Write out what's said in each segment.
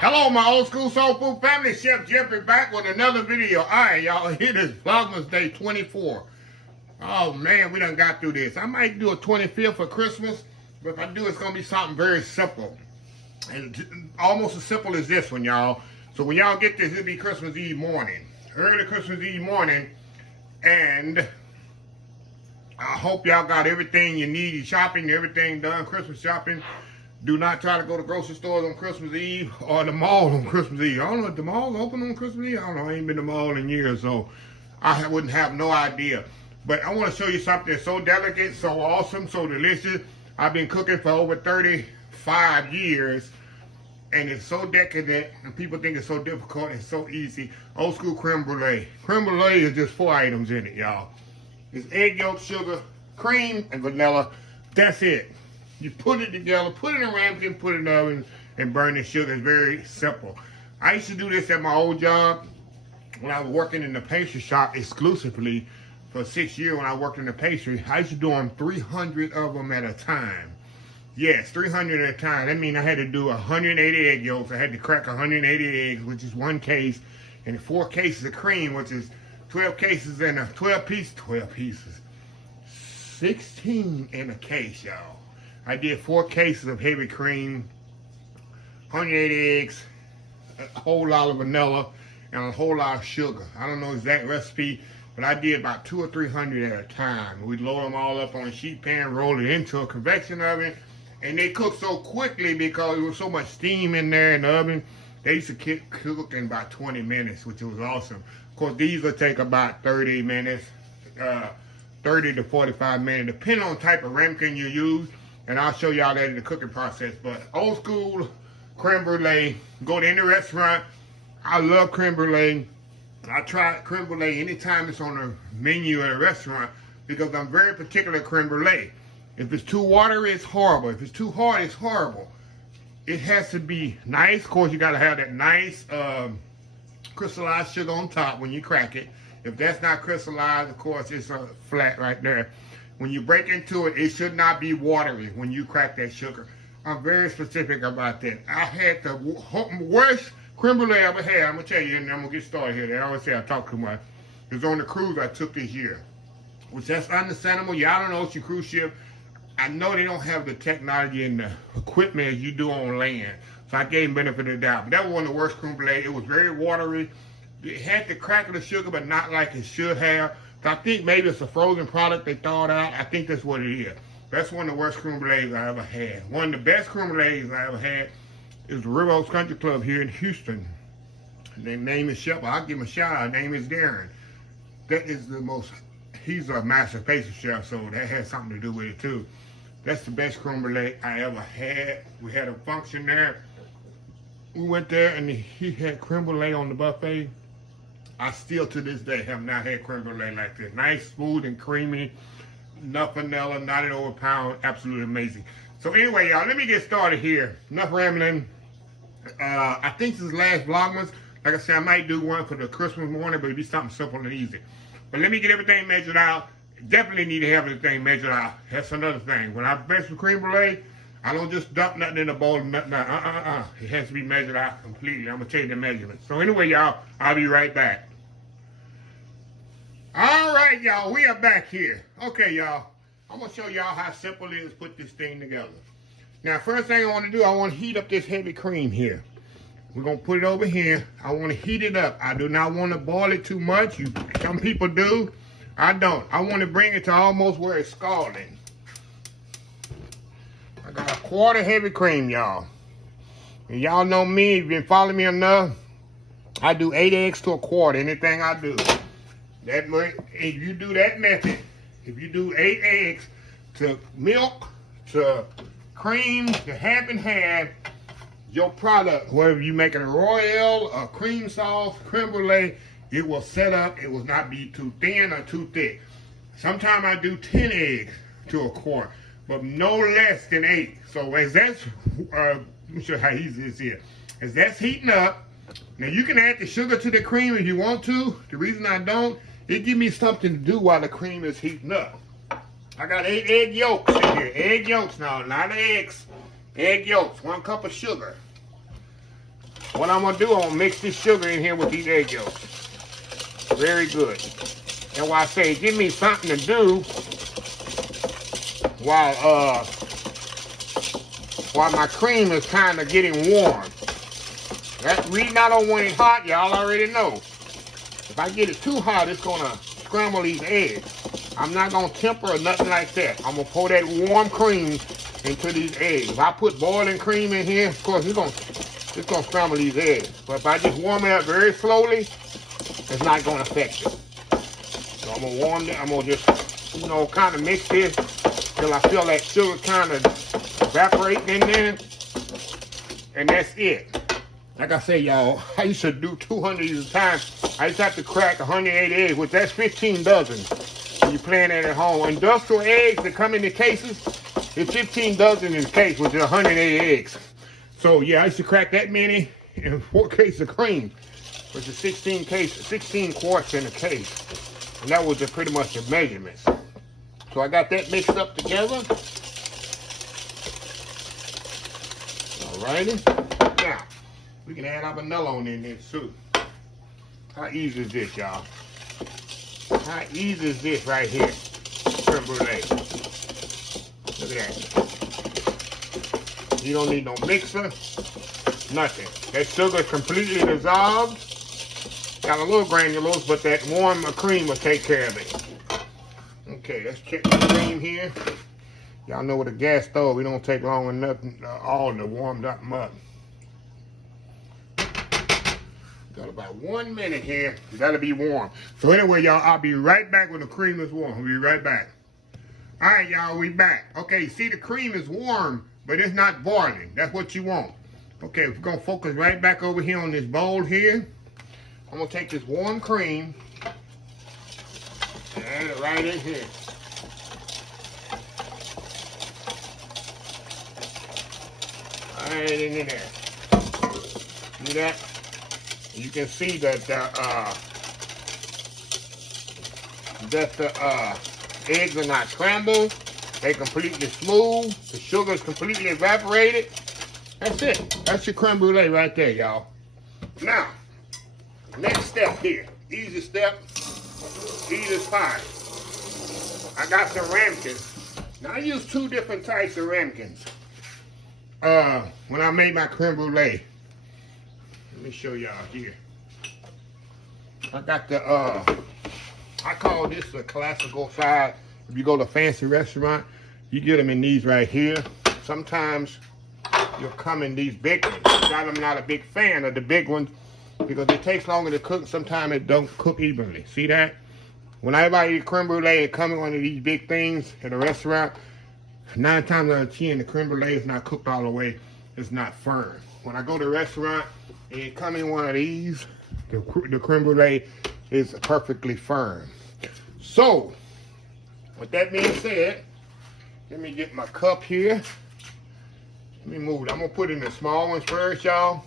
Hello, my old school soul food family. Chef Jeffrey back with another video. All right, y'all. It is Vlogmas Day 24. Oh, man, we done got through this. I might do a 25th for Christmas, but if I do, it's going to be something very simple. And almost as simple as this one, y'all. So when y'all get this, it'll be Christmas Eve morning. Early Christmas Eve morning. And I hope y'all got everything you need. Your shopping, everything done, Christmas shopping. Do not try to go to grocery stores on Christmas Eve or the mall on Christmas Eve. I don't know if the mall's open on Christmas Eve. I don't know. I ain't been to the mall in years, so I wouldn't have no idea. But I want to show you something so delicate, so awesome, so delicious. I've been cooking for over 35 years, and it's so decadent, and people think it's so difficult and so easy. Old school creme brulee. Creme brulee is just 4 items in it, y'all. It's egg yolk, sugar, cream, and vanilla. That's it. You put it together, put it in a ramekin, put it in the oven, and burn the sugar. It's very simple. I used to do this at my old job when I was working in the pastry shop exclusively for 6 years when I worked in the pastry. I used to do them 300 of them at a time. Yes, 300 at a time. That means I had to do 180 egg yolks. I had to crack 180 eggs, which is 1 case, and 4 cases of cream, which is 12 cases and 12 pieces. 16 in a case, y'all. I did 4 cases of heavy cream, 180 eggs, a whole lot of vanilla, and a whole lot of sugar. I don't know the exact recipe, but I did about 200 or 300 at a time. We'd load them all up on a sheet pan, roll it into a convection oven, and they cook so quickly because there was so much steam in there in the oven. They used to cook in about 20 minutes, which was awesome. Of course, these will take about 30 minutes, 30 to 45 minutes, depending on the type of ramekin you use. And I'll show y'all that in the cooking process. But old school creme brulee, go to any restaurant. I love creme brulee. I try creme brulee anytime it's on the menu at a restaurant because I'm very particular creme brulee. If it's too watery, it's horrible. If it's too hard, it's horrible. It has to be nice. Of course, you got to have that nice crystallized sugar on top when you crack it. If that's not crystallized, of course, it's flat right there. When you break into it, it should not be watery when you crack that sugar. I'm very specific about that. I had the worst creme brulee I ever had. I'm going to tell you, and I'm going to get started here. They always say I talk too much. It was on the cruise I took this year, which that's understandable. Y'all on an ocean cruise ship, I know they don't have the technology and the equipment as you do on land. So I gave them benefit of the doubt. But that was one of the worst creme brulee. It was very watery. It had the crack of the sugar, but not like it should have. So I think maybe it's a frozen product they thawed out. I think that's what it is. That's one of the worst creme brulees I ever had. One of the best creme brulees I ever had is the River Oaks Country Club here in Houston. Their name is Shepard. I'll give him a shout out. His name is Darren. That is the most, he's a master pastry chef, so that has something to do with it too. That's the best creme brulee I ever had. We had a function there. We went there and he had creme brulee on the buffet. I still, to this day, have not had creme brulee like this. Nice, smooth, and creamy. Enough vanilla, not an overpowered. Absolutely amazing. So anyway, y'all, let me get started here. Enough rambling. I think this is the last Vlogmas. Like I said, I might do one for the Christmas morning, but it'll be something simple and easy. But let me get everything measured out. Definitely need to have everything measured out. That's another thing. When I mess with creme brulee, I don't just dump nothing in the bowl and nothing. It has to be measured out completely. I'm going to tell you the measurements. So anyway, y'all, I'll be right back. All right, y'all, we are back here. Okay, y'all, I'm going to show y'all how simple it is to put this thing together. Now, first thing I want to do, I want to heat up this heavy cream here. We're going to put it over here. I want to heat it up. I do not want to boil it too much. Some people do. I don't. I want to bring it to almost where it's scalding. I got a quarter heavy cream, y'all. And y'all know me, if you've been following me enough, I do 8 eggs to a quarter, anything I do. That way, if you do that method, if you do 8 eggs to milk, to cream, to half and half, your product, whether you make it a royale, a cream sauce, creme brulee, it will set up. It will not be too thin or too thick. Sometimes I do 10 eggs to a quart, but no less than 8. So as that's, let me show you how easy this is. As that's heating up, now you can add the sugar to the cream if you want to. The reason I don't, it gives me something to do while the cream is heating up. I got 8 egg yolks in here. Egg yolks now, not eggs. Egg yolks, 1 cup of sugar. What I'm gonna do, I'm gonna mix this sugar in here with these egg yolks. Very good. And why I say, give me something to do while my cream is kind of getting warm. That's the reason I don't want it hot, y'all already know. If I get it too hot, it's gonna scramble these eggs. I'm not gonna temper or nothing like that. I'm gonna pour that warm cream into these eggs. If I put boiling cream in here, of course it's gonna scramble these eggs. But if I just warm it up very slowly, it's not gonna affect it. So I'm gonna warm it. I'm gonna just, you know, kind of mix this till I feel that sugar kind of evaporate in there, and that's it. Like I say, y'all, I used to do 200 at a time. I used to have to crack 180 eggs, which that's 15 dozen when you're playing that at home. Industrial eggs that come in the cases, it's 15 dozen in the case, which is 180 eggs. So yeah, I used to crack that many in 4 cases of cream, which is 16 quarts in a case. And that was pretty much the measurements. So I got that mixed up together. Alrighty. Now, we can add our vanilla on in there too. How easy is this, y'all? How easy is this right here? Creme brulee. Look at that. You don't need no mixer, nothing. That sugar is completely dissolved. Got a little granulose, but that warm cream will take care of it. Okay, let's check the cream here. Y'all know with a gas stove, it don't take long enough all the warmed up mud. Got about 1 minute here. You gotta be warm. So anyway, y'all, I'll be right back when the cream is warm. I'll be right back. All right, y'all, we back. Okay, see the cream is warm, but it's not boiling. That's what you want. Okay, we're gonna focus right back over here on this bowl here. I'm gonna take this warm cream and add it right in here. Right in there. See that? You can see that the eggs are not scrambled. They're completely smooth. The sugar is completely evaporated. That's it. That's your creme brulee right there, y'all. Now, next step here. Easy step. Easy as pie. I got some ramekins. Now I use 2 different types of ramekins. When I made my creme brulee. Let me show y'all here. I got the, I call this a classical size. If you go to a fancy restaurant, you get them in these right here. Sometimes you'll come in these big ones. I'm not a big fan of the big ones because it takes longer to cook. Sometimes it don't cook evenly. See that? Whenever I eat creme brulee, it comes in one of these big things at a restaurant. 9 times out of 10, the creme brulee is not cooked all the way. It's not firm. When I go to a restaurant and it comes in one of these, the creme brulee is perfectly firm. So, with that being said, let me get my cup here. Let me move it. I'm gonna put in the small ones first, y'all.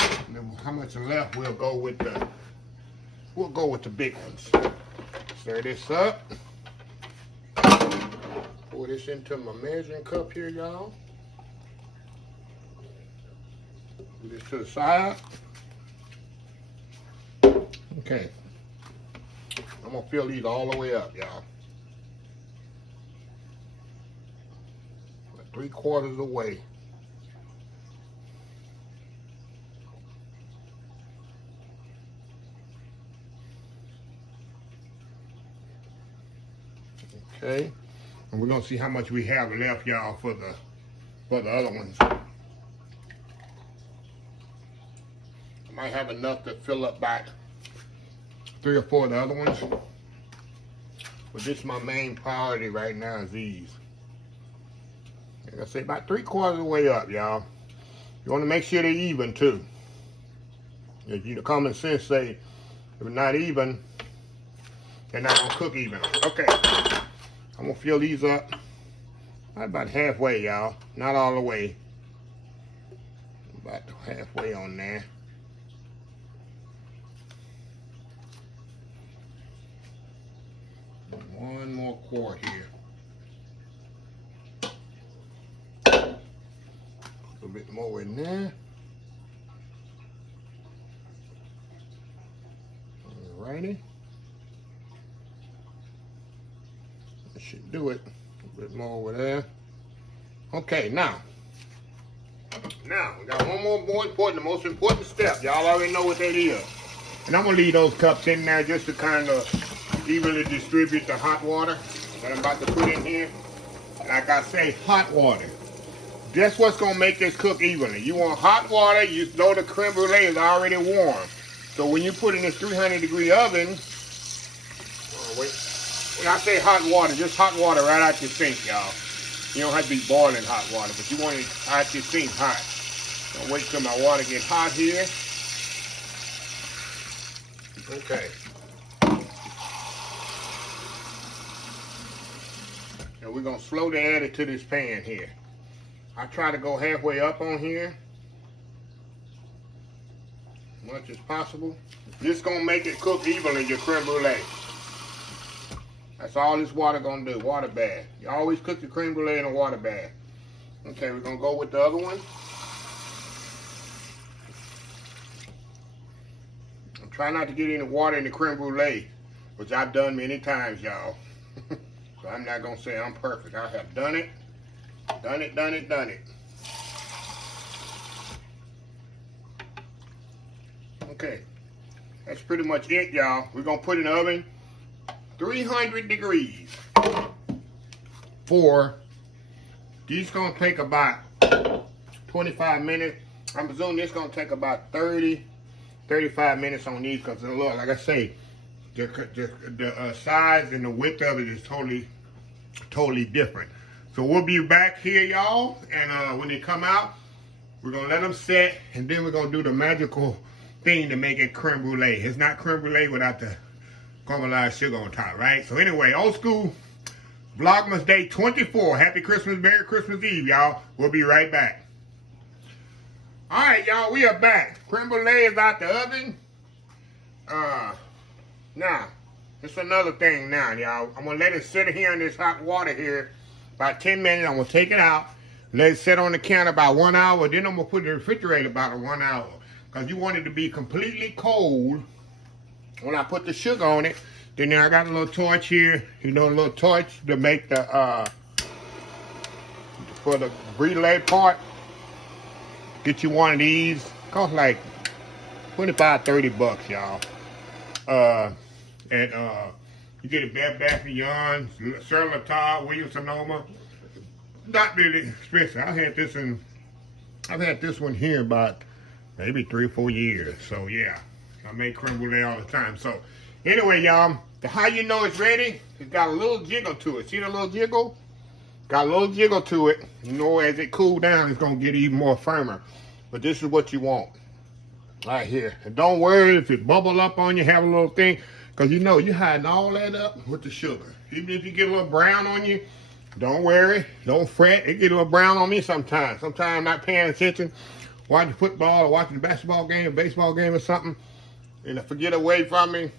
And then how much is left? We'll go with the big ones. Stir this up. Pour this into my measuring cup here, y'all. Put this to the side. Okay. I'm gonna fill these all the way up, y'all. 3/4 of the way. Okay. And we're gonna see how much we have left, y'all, for the other ones. I might have enough to fill up back 3 or 4 of the other ones. But this is my main priority right now is these. Like I say, about 3/4 of the way up, y'all. You want to make sure they're even too. If you, the common sense say, if they're not even, they're not gonna cook even. Okay, I'm gonna fill these up about halfway, y'all. Not all the way. About halfway on there. One more quart here. A little bit more in there. Alrighty. That should do it. A bit more over there. Okay, now we got one more important, the most important step. Y'all already know what that is. And I'm gonna leave those cups in there just to kind of evenly distribute the hot water that I'm about to put in here. Like I say, hot water. That's what's gonna make this cook evenly. You want hot water, you know the creme brulee is already warm. So when you put in this 300-degree oven, when I say hot water, just hot water right out your sink, y'all. You don't have to be boiling hot water, but you want it out your sink hot. I'll wait till my water gets hot here. Okay. And we're gonna slowly add it to this pan here. I try to go halfway up on here, as much as possible. This gonna make it cook evenly, your creme brulee. That's all this water gonna do, water bath. You always cook your creme brulee in a water bath. Okay, we're gonna go with the other one. I'm trying not to get any water in the creme brulee, which I've done many times, y'all. So I'm not gonna say I'm perfect. I have done it. Done it. Okay, that's pretty much it, y'all. We're gonna put it in the oven 300 degrees for, these gonna take about 25 minutes. I'm presuming this gonna take about 35 minutes on these, because look, like I say, the size and the width of it is totally different. So we'll be back here, y'all, and when they come out, we're gonna let them set, and then we're gonna do the magical thing to make it creme brulee. It's not creme brulee without the caramelized sugar on top, right? So anyway, old school Vlogmas Day 24. Happy Christmas, Merry Christmas Eve, y'all. We'll be right back. All right, y'all, we are back. Creme brulee is out the oven. Now, it's another thing now, y'all. I'm gonna let it sit here in this hot water here about 10 minutes. I'm gonna take it out, let it sit on the counter about 1 hour. Then I'm gonna put it in the refrigerator about 1 hour, because you want it to be completely cold when I put the sugar on it. Then I got a little torch here, a little torch to make the for the brûlée part. Get you one of these. Cost like 25, 30 bucks, y'all. You get a Bed Bath & Beyond, Todd, Williams Sonoma. Not really expensive. I've had this one here about maybe 3 or 4 years. So yeah, I make creme brulee all the time. So anyway, y'all, how you know it's ready? It's got a little jiggle to it. See the little jiggle? Got a little jiggle to it. You know, as it cools down, it's gonna get even more firmer. But this is what you want right here. And don't worry if it bubble up on you, have a little thing, because you know you're hiding all that up with the sugar. Even if you get a little brown on you, don't worry, don't fret. It get a little brown on me sometimes. Sometimes I'm not paying attention, watching football or watching a basketball game, a baseball game or something, and I forget away from me.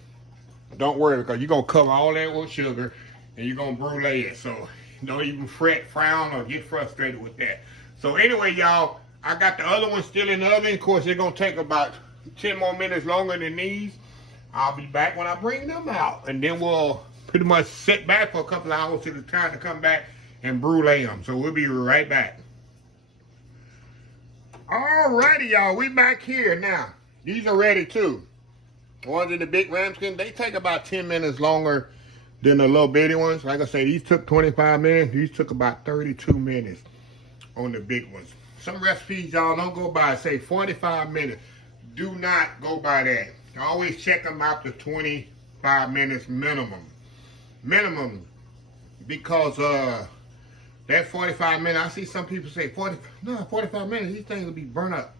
Don't worry, because you're going to cover all that with sugar and you're going to brulee it. So don't even fret, frown, or get frustrated with that. So anyway, y'all, I got the other one still in the oven. Of course, they're going to take about 10 more minutes longer than these. I'll be back when I bring them out. And then we'll pretty much sit back for a couple of hours till it's time to come back and brulee them. So we'll be right back. Alrighty, y'all, we back here now. These are ready too. The ones in the big ramekins, they take about 10 minutes longer than the little bitty ones. Like I say, these took 25 minutes. These took about 32 minutes on the big ones. Some recipes, y'all, don't go by, say 45 minutes. Do not go by that. Always check them out to 25 minutes minimum. Because that 45 minutes, I see some people say 45 minutes, these things will be burnt up.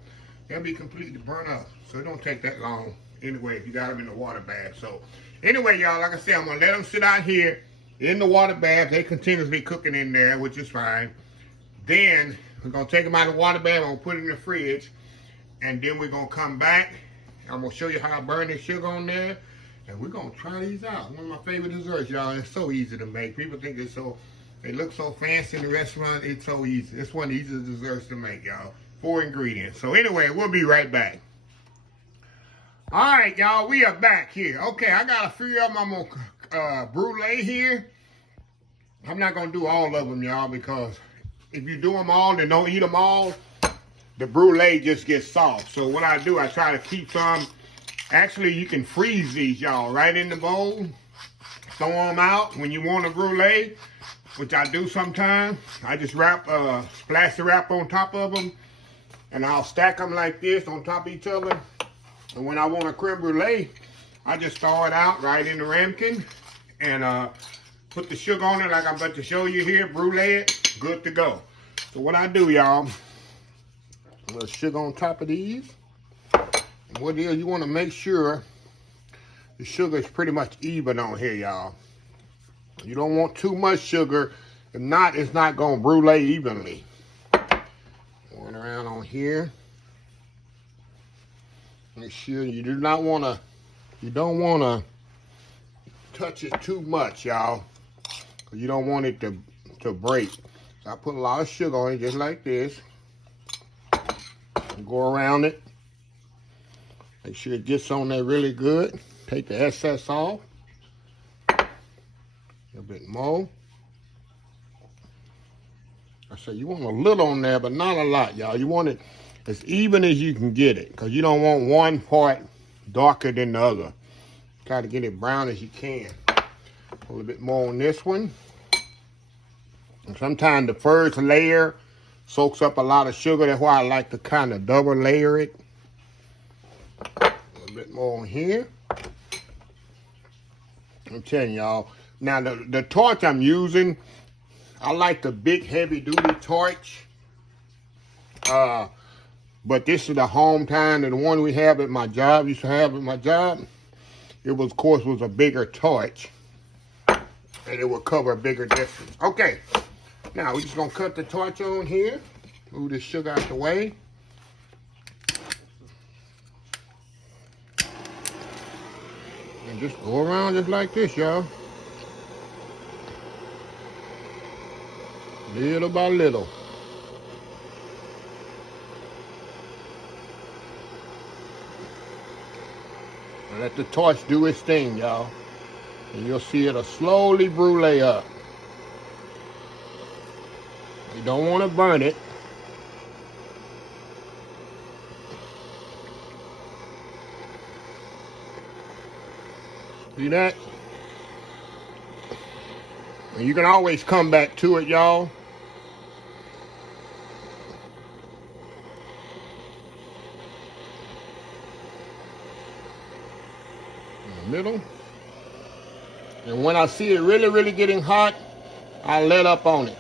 They'll be completely burnt up. So it don't take that long anyway if you got them in the water bath. So anyway, y'all, like I said, I'm going to let them sit out here in the water bath. They continuously cooking in there, which is fine. Then we're going to take them out of the water bath. I'm going to put it in the fridge. And then we're going to come back. I'm going to show you how I burn the sugar on there. And we're going to try these out. One of my favorite desserts, y'all. It's so easy to make. People think they look so fancy in the restaurant. It's so easy. It's one of the easiest desserts to make, y'all. 4 ingredients. So anyway, we'll be right back. All right, y'all, we are back here. Okay, I got a few of them I'm gonna brulee here. I'm not gonna do all of them, y'all, because if you do them all and don't eat them all, the brulee just gets soft. So what I do, I try to keep some. Actually, you can freeze these, y'all, right in the bowl. Throw them out when you want a brulee, which I do sometimes. I just splash the wrap on top of them, and I'll stack them like this on top of each other. And when I want a creme brulee, I just throw it out right in the ramekin and put the sugar on it like I'm about to show you here, brulee it, good to go. So what I do, y'all, a little sugar on top of these. And what it is, you want to make sure the sugar is pretty much even on here, y'all. You don't want too much sugar. If not, it's not going to brulee evenly. Going around on here. Make sure you don't want to touch it too much, y'all. You don't want it to break. So I put a lot of sugar on it, just like this. And go around it. Make sure it gets on there really good. Take the excess off. A bit more. I say you want a little on there, but not a lot, y'all. You want it as even as you can get it, because you don't want one part darker than the other. Try to get it brown as you can. A little bit more on this one. And sometimes the first layer soaks up a lot of sugar. That's why I like to kind of double layer it. A little bit more on here. I'm telling y'all. Now the torch I'm using, I like the big heavy duty torch. But this is the home time, and the one we have at my job, used to have at my job, it was, of course, was a bigger torch. And it would cover a bigger distance. Okay, now we're just gonna cut the torch on here. Move this sugar out the way. And just go around just like this, y'all. Little by little. And let the torch do its thing, y'all. And you'll see it'll slowly brulee up. You don't want to burn it. See that? And you can always come back to it, y'all. Middle. And when I see it really, really getting hot, I let up on it.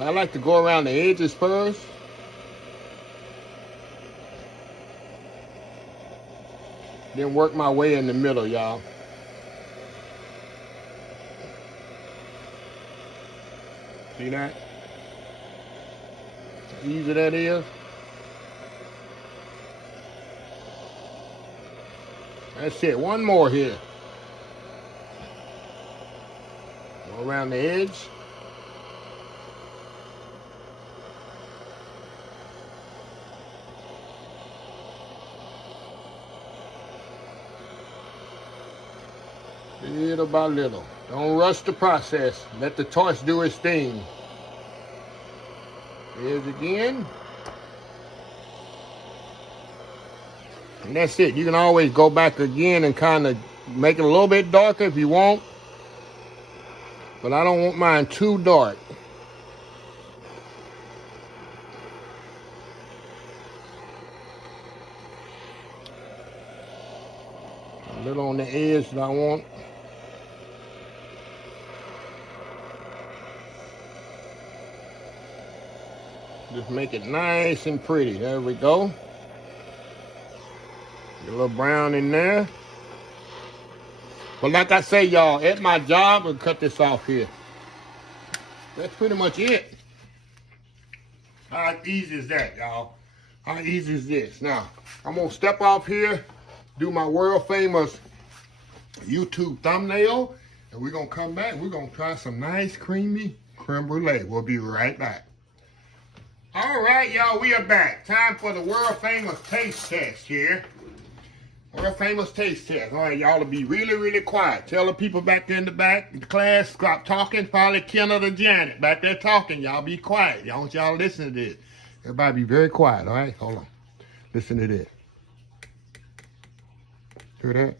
I like to go around the edges first. Then work my way in the middle, y'all. See that? How easy that is. That's it, one more here. Go around the edge. Little by little. Don't rush the process. Let the torch do its thing. Here's again. And that's it. You can always go back again and kind of make it a little bit darker if you want. But I don't want mine too dark. A little on the edge that I want. Just make it nice and pretty. There we go. Get a little brown in there. But like I say, y'all, at my job, I'll cut this off here. That's pretty much it. How easy is that, y'all? How easy is this? Now, I'm going to step off here, do my world famous YouTube thumbnail, and we're going to come back. We're going to try some nice, creamy creme brulee. We'll be right back. All right, y'all, we are back. Time for the world famous taste test here. World famous taste test. All right, y'all will be really, really quiet. Tell the people back there in the back, the class, stop talking. Probably Kenneth or Janet back there talking. Y'all be quiet. Y'all want y'all to listen to this. Everybody be very quiet, all right? Hold on. Listen to this. Hear that?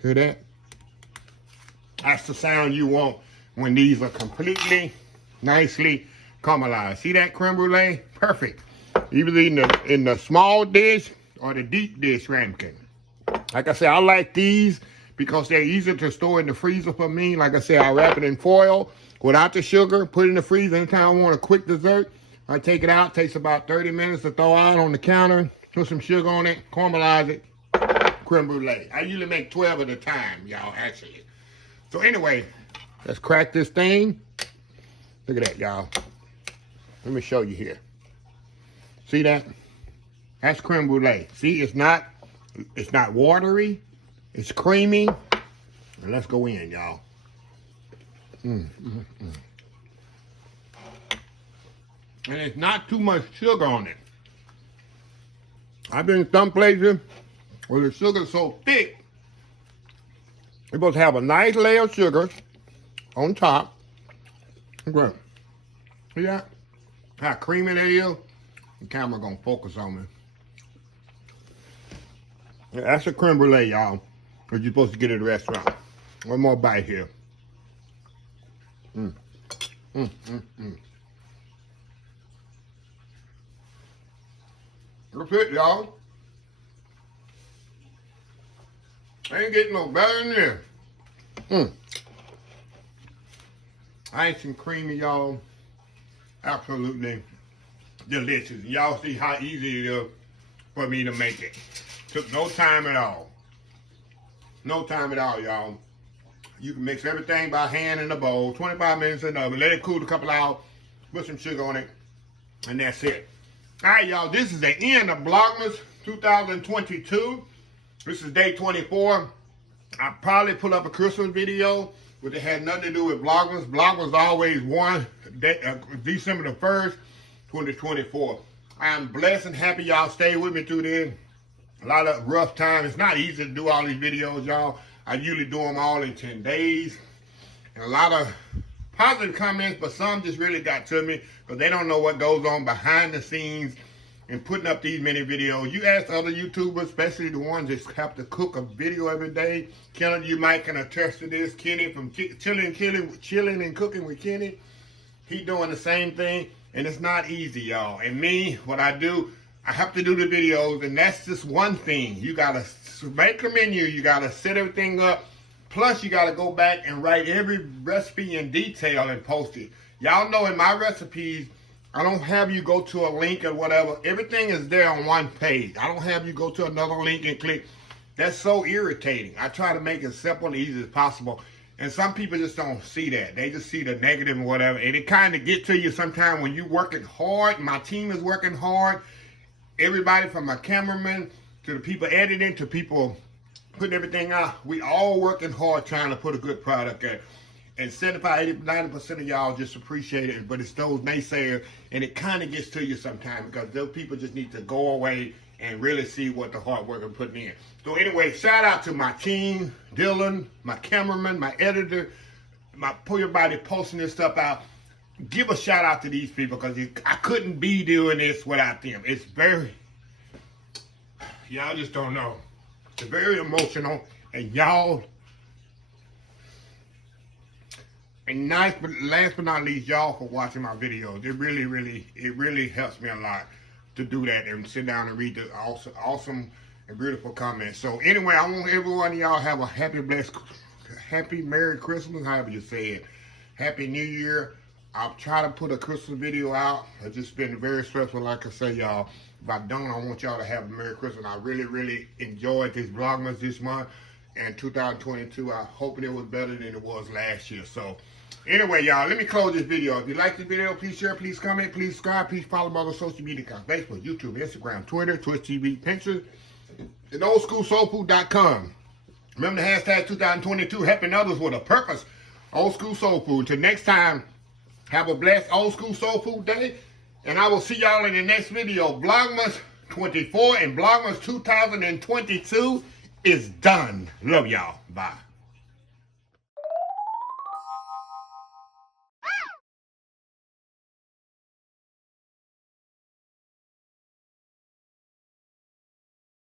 Hear that? That's the sound you want when these are completely, nicely caramelized. See that creme brulee? Perfect. Either in the small dish or the deep dish ramekin. Like I said, I like these because they're easier to store in the freezer for me. Like I said, I wrap it in foil without the sugar, put it in the freezer. Anytime I want a quick dessert, I take it out. Takes about 30 minutes to throw out on the counter. Put some sugar on it, caramelize it, creme brulee. I usually make 12 at a time, y'all, actually. So anyway, let's crack this thing. Look at that, y'all. Let me show you here. See that? That's creme brulee. See, it's not watery. It's creamy. And let's go in, y'all. And it's not too much sugar on it. I've been in some places where the sugar's so thick, you're supposed to have a nice layer of sugar on top. Okay. See that? How creamy that is? The camera gonna focus on me. Yeah, that's a creme brulee, y'all. That you're supposed to get at a restaurant. One more bite here. That's it, y'all. Ain't getting no better than this. Nice and creamy, y'all. Absolutely delicious. Y'all see how easy it is for me to make it. Took no time at all. No time at all, y'all. You can mix everything by hand in a bowl, 25 minutes in the oven, let it cool a couple hours, put some sugar on it, and that's it. All right, y'all, this is the end of Vlogmas 2022. This is day 24. I probably put up a Christmas video, but it had nothing to do with Vlogmas. Vlogmas always December the 1st, 2024. I am blessed and happy y'all stay with me through this. A lot of rough time. It's not easy to do all these videos, y'all. I usually do them all in 10 days. And a lot of positive comments, but some just really got to me because they don't know what goes on behind the scenes in putting up these many videos. You ask other YouTubers, especially the ones that have to cook a video every day. Kenneth, you might can attest to this. Kenny from Chilling and Cooking with Kenny. He doing the same thing, and it's not easy, y'all. And me, what I do, I have to do the videos, and that's just one thing. You gotta make a menu, you gotta set everything up, plus you gotta go back and write every recipe in detail and post it. Y'all know in my recipes, I don't have you go to a link or whatever. Everything is there on one page. I don't have you go to another link and click. That's so irritating. I try to make it simple and easy as possible. And some people just don't see that. They just see the negative and whatever. And it kind of get to you sometimes when you're working hard. My team is working hard. Everybody from my cameraman to the people editing to people putting everything out. We all working hard trying to put a good product out. And 75, 80, 90% of y'all just appreciate it. But it's those naysayers. And it kind of gets to you sometimes because those people just need to go away and really see what the hard work I'm putting in. So anyway, shout out to my team, Dylan, my cameraman, my editor, everybody posting this stuff out. Give a shout out to these people because I couldn't be doing this without them. It's very, y'all just don't know. It's very emotional, and y'all, and nice, but last but not least, y'all for watching my videos. It really helps me a lot to do that and sit down and read the awesome and beautiful comments. So anyway, I want everyone of y'all have a happy, blessed, happy, Merry Christmas, however you say it. Happy New Year. I'll try to put a Christmas video out. It's just been very stressful, like I say, y'all. If I don't, I want y'all to have a Merry Christmas. I really enjoyed this Vlogmas this month. And 2022, I hope it was better than it was last year. So, anyway, y'all, let me close this video. If you like this video, please share, please comment, please subscribe, please follow my other social media accounts. Facebook, YouTube, Instagram, Twitter, Twitch TV, Pinterest, and oldschoolsoulfood.com. Remember the hashtag 2022, helping others with a purpose. Old School Soul Food. Until next time, Have a blessed old school soul food day. And I will see y'all in the next video. Vlogmas 24 and Vlogmas 2022 is done. Love y'all. Bye.